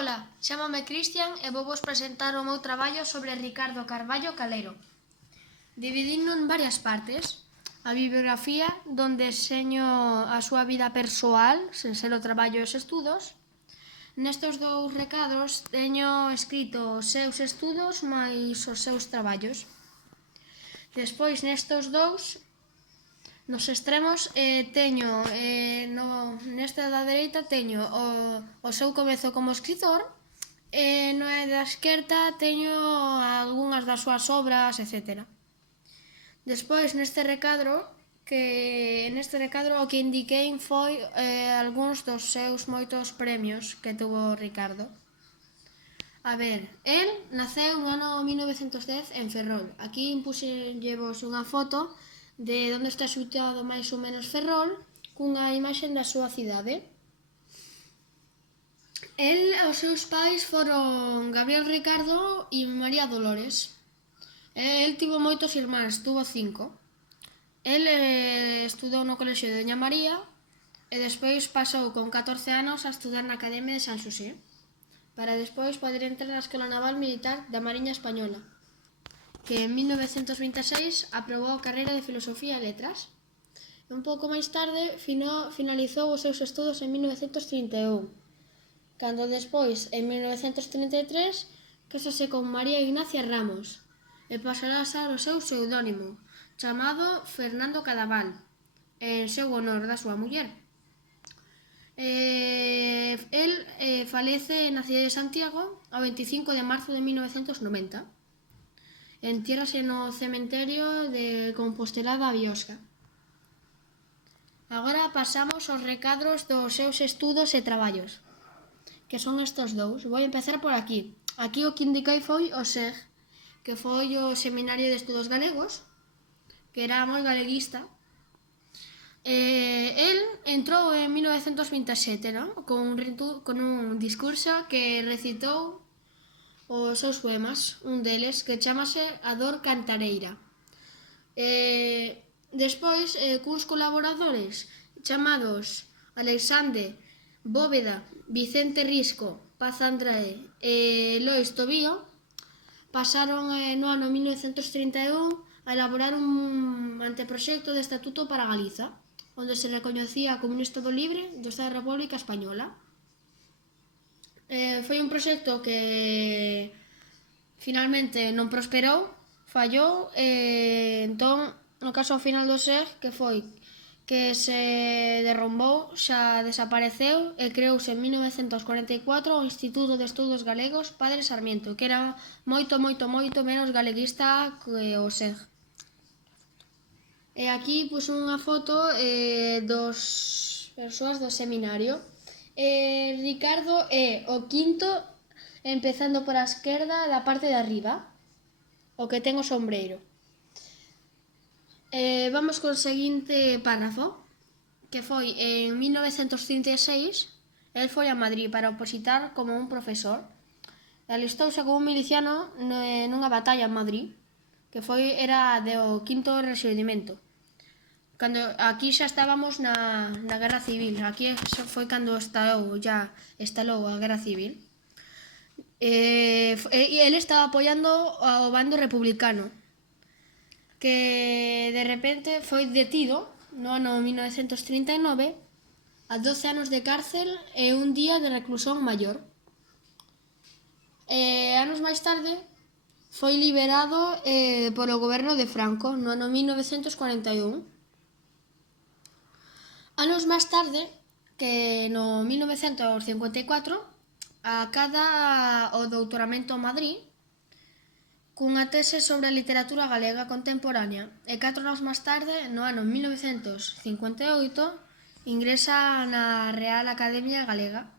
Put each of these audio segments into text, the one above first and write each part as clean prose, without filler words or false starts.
Ola, chámame Cristian e vou vos presentar o meu traballo sobre Ricardo Carballo Calero. Dividino en varias partes. A bibliografía, donde enseño a súa vida persoal, sen ser o traballo e os estudos. Nestes dous recadros teño escrito os seus estudos máis os seus traballos. Despois, nestes dous, nos extremos, teño, nesta da dereita, teño o seu comezo como escritor, e no da esquerda teño algunhas das súas obras, etc. Despois, neste recadro o que indiquei foi algúns dos seus moitos premios que tuvo Ricardo. A ver, el naceu no ano 1910 en Ferrol. Aquí impuxenllevos unha foto de onde está situado máis ou menos Ferrol, cunha imaxe da súa cidade. Os seus pais foron Gabriel Ricardo e María Dolores. El tivo moitos irmáns, tuvo 5. El estudou no colexio de Doña María e despois pasou con 14 anos a estudar na Academia de San Xosé, para despois poder entrar na Escola Naval Militar da Mariña Española, que en 1926 aprobou a carreira de Filosofía e Letras. Un pouco máis tarde finalizou os seus estudos en 1931, cando despois, en 1933, casase con María Ignacia Ramos e pasará a usar o seu pseudónimo, chamado Fernando Cadaval, en seu honor da súa muller. El falece na cidade de Santiago o 25 de marzo de 1990. Entiérrase no cementerio de Compostela da Biosca. Agora pasamos aos recadros dos seus estudos e traballos, que son estes dous. Vou empezar por aquí. Aquí o que indiquei foi o SEG, que foi o Seminario de Estudos Galegos, que era moi galeguista. El entrou en 1927, ¿no? con un discurso que recitou os seus poemas, un deles que chamase A dor cantareira. Despois, cuns colaboradores chamados Alexandre Bóveda, Vicente Risco, Paz Andrade e Lois Tobío, pasaron no ano 1931 a elaborar un anteproxecto de estatuto para Galiza, onde se recoñecía como un Estado libre do Estado da República Española. Foi un proxecto que finalmente non prosperou, fallou, entón, no caso ao final do SEG, que foi que se derrumbou, xa desapareceu e creouse en 1944 o Instituto de Estudos Galegos Padre Sarmiento, que era moito menos galeguista que o SEG. E aquí pus unha foto dos persoas do seminario. Ricardo é o quinto, empezando por a esquerda da parte de arriba, o que ten o sombreiro. Vamos co seguinte párrafo, que foi en 1936, el foi a Madrid para opositar como un profesor. Alistouse como un miliciano nunha batalla en Madrid, que era do 5º Rexurdimento. Cando aquí xa estábamos na Guerra Civil, aquí foi cando estalou a Guerra Civil. E ele estaba apoiando ao bando republicano, que de repente foi detido no ano 1939 a 12 anos de cárcel e un día de reclusión maior. Anos máis tarde foi liberado polo goberno de Franco no ano 1941. Anos máis tarde, que no 1954, acada o doutoramento en Madrid cunha tese sobre a literatura galega contemporánea e 4 anos máis tarde, no ano 1958, ingresa na Real Academia Galega,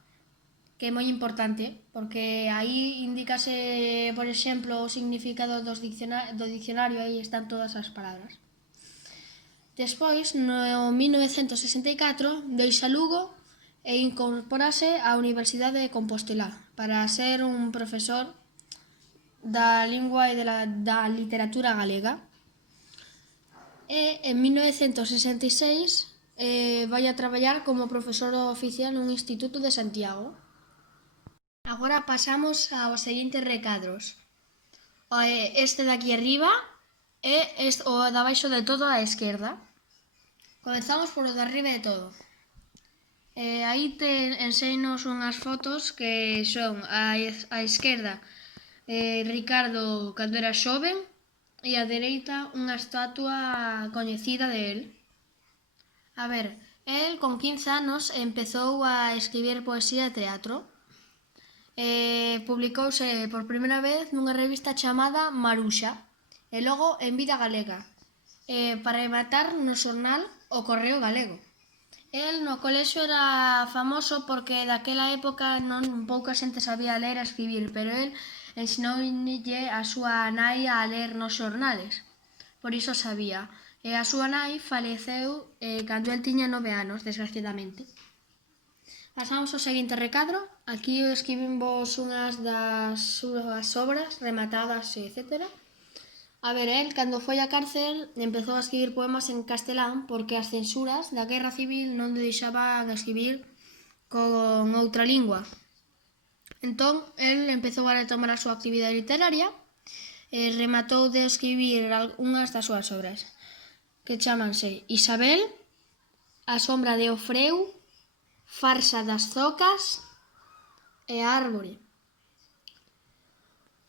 que é moi importante, porque aí indícase, por exemplo, o significado do dicionario, aí están todas as palabras. Despois, no 1964, deixa Lugo e incorporase á Universidade de Compostela para ser un profesor da lingua e da literatura galega. E en 1966 vai a traballar como profesor oficial nun instituto de Santiago. Agora pasamos aos seguintes recadros. Este de aquí arriba é o de abaixo de todo á esquerda. Comezamos por o de arriba de todo. Aí te enseinos unhas fotos que son á esquerda Ricardo cando era xoven e á dereita unha estatua coñecida de él. A ver, el con 15 anos empezou a escribir poesía e teatro. Publicouse por primeira vez nunha revista chamada Maruxa e logo en Vida Galega, para rematar no xornal O Correo Galego. El no colexio era famoso porque daquela época non pouca xente sabía ler e escribir, pero el ensinoulle a súa nai a ler nos xornales, por iso sabía. E a súa nai faleceu cando el tiña 9 anos, desgraciadamente. Pasamos ao seguinte recadro. Aquí escribimos unhas das súas obras rematadas, etc. A ver, el, cando foi á cárcel, empezou a escribir poemas en castelán porque as censuras da Guerra Civil non lle deixaban escribir con outra lingua. Entón, el empezou a retomar a súa actividade literaria e rematou de escribir unhas das súas obras, que chamanse Isabel, A sombra de Ofreu, Farsa das zocas e a árbore.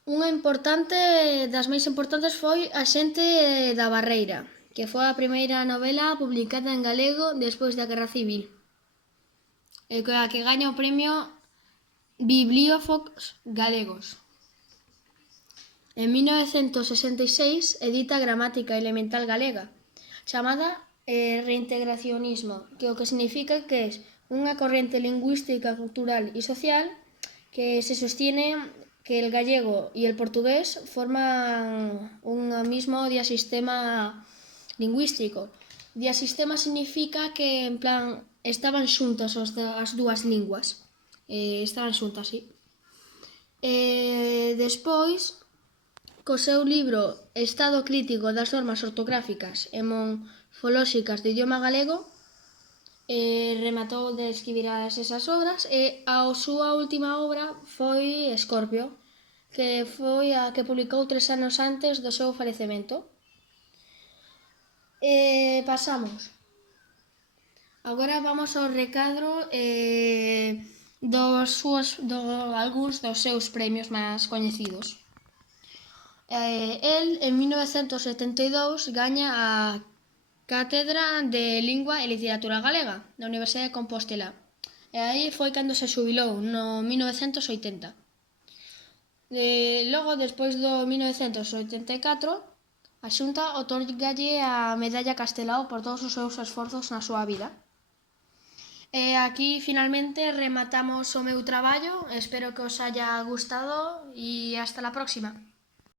Unha das máis importantes foi A xente da Barreira, que foi a primeira novela publicada en galego despois da Guerra Civil, e a que gaña o premio Bibliófons Galegos. En 1966 edita Gramática Elemental Galega, chamada reintegracionismo, que o que significa que é unha corrente lingüística, cultural e social que se sostiene que el gallego e el portugués forman un mismo diasistema lingüístico. Diasistema significa que, en plan, estaban xuntas as dúas linguas. Estaban xuntas, sí. Despois, co seu libro Estado crítico das normas ortográficas e morfolóxicas do idioma galego, rematou de escribir esas obras e a súa última obra foi Escorpio, que foi a que publicou 3 anos antes do seu falecemento. Pasamos. Agora vamos ao recadro algúns dos seus premios máis coñecidos. El, en 1972, gaña a Cátedra de Lingua e Literatura Galega da Universidade de Compostela. E aí foi cando se xubilou, no 1980. Logo, despois do 1984, a Xunta otorgalle a Medalla Castelao por todos os seus esforzos na súa vida. E aquí, finalmente, rematamos o meu traballo. Espero que os haya gustado e hasta la próxima.